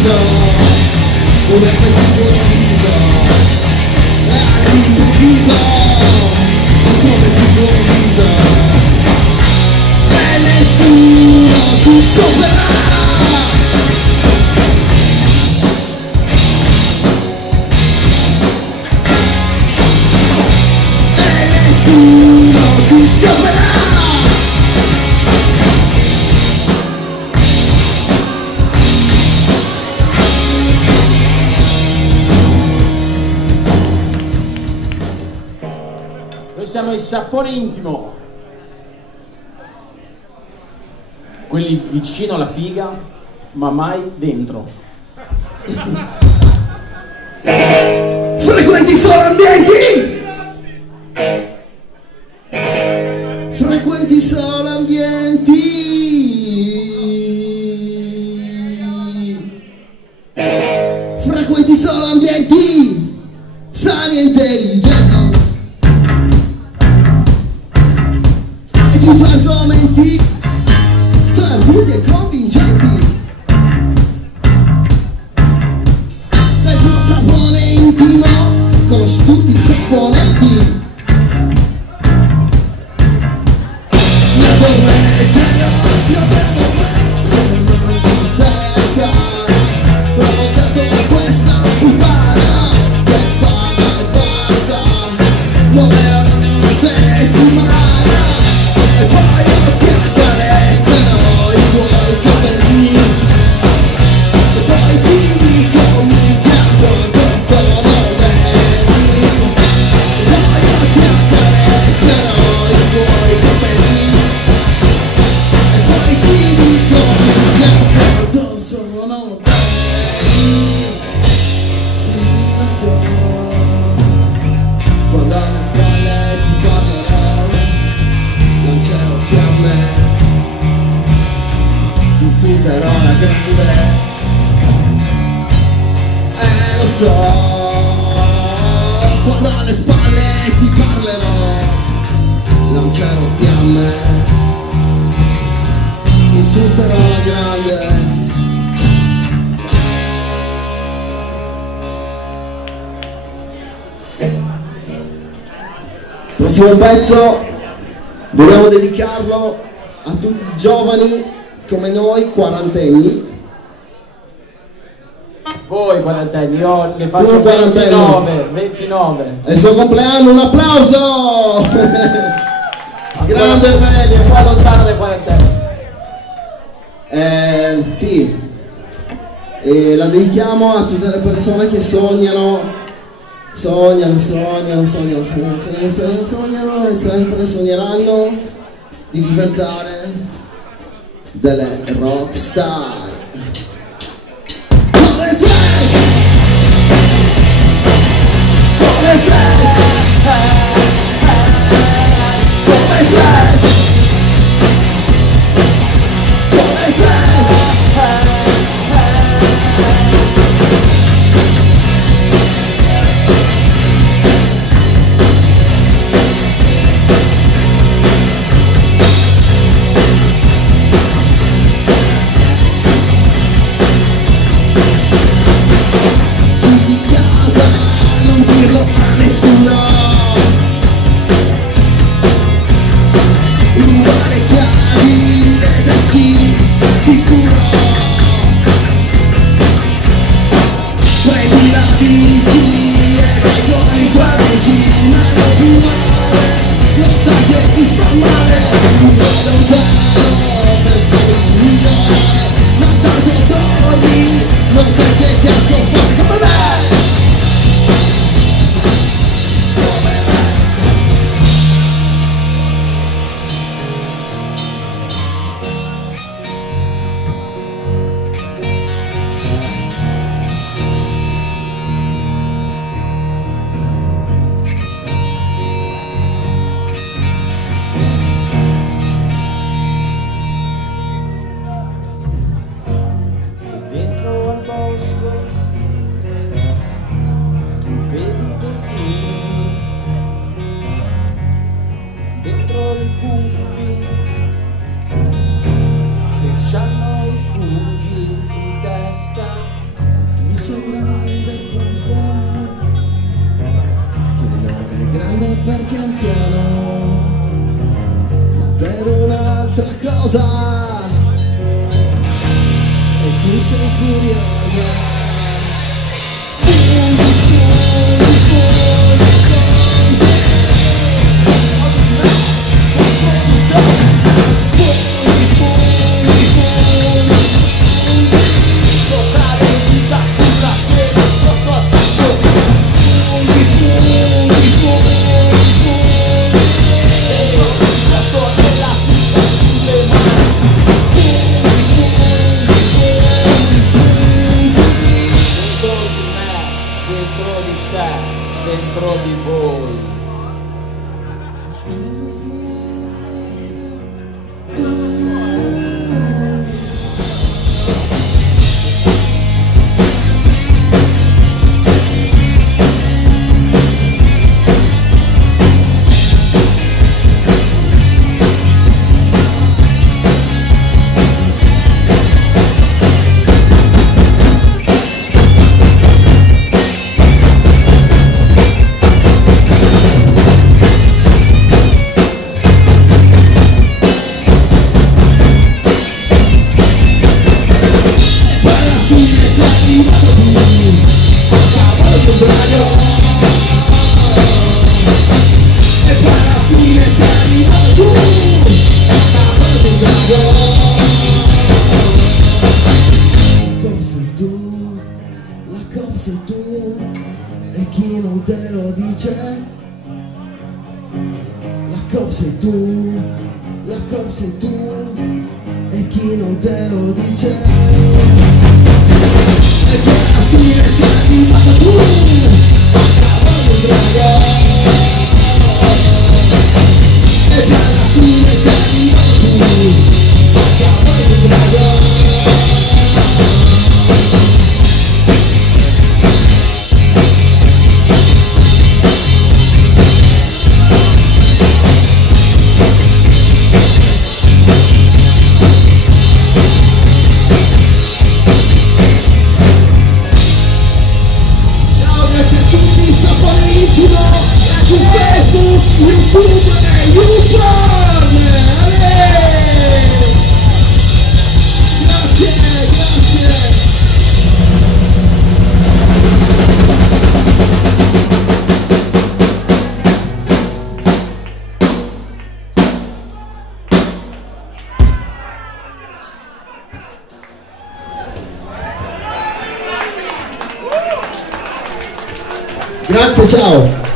improvviso, un pezzetto improvviso, all'improvviso, esplode improvviso, e nessuno ti scoprirà. E nessuno ti scoprirà. Noi siamo il sapone intimo, quelli vicino alla figa, ma mai dentro. Frequenti solo ambienti! Frequenti solo ambienti! Frequenti solo ambienti! Sani e intelligenti! I tuoi argomenti sono arguti e convincenti. Del tuo sapone intimo conosci tutti i componenti. La domenica, la domenica in testa, provocato da questa puttana che paga e basta. Non era una settimana. E poi ti accarezzano i tuoi capelli. E poi ti dico minchia quanto sono belli. E poi ti accarezzano i tuoi capelli. E poi ti dico minchia quanto sono belli. Sì, lo so, quando alle spalle ti parlerò, lancerò fiamme, ti insulterò la grande. Lo so, quando alle spalle ti parlerò, lancerò fiamme, ti insulterò la grande. Prossimo pezzo vogliamo dedicarlo a tutti i giovani come noi, quarantenni. Voi quarantenni, io ne faccio Tu quarantenni. 29. È il suo compleanno, un applauso! Grande Emilio! Un po' lontano dai quarantenni. Sì, e la dedichiamo a tutte le persone che sognano e sempre sogneranno di diventare delle rockstar. Come Flash! Come Flash! Come Flash! Come Flash! Dentro al bosco tu sei curiosa. Dentro di voi. Sei tu e chi non te lo dice. La cop sei tu, la cop sei tu e chi non te lo dice. E poi alla fine sei arrivato tu a cavallo un drago. E poi alla fine sei arrivato tu a cavallo un drago. Su Facebook, YouTube e YouPorn! Grazie, grazie! Grazie, ciao!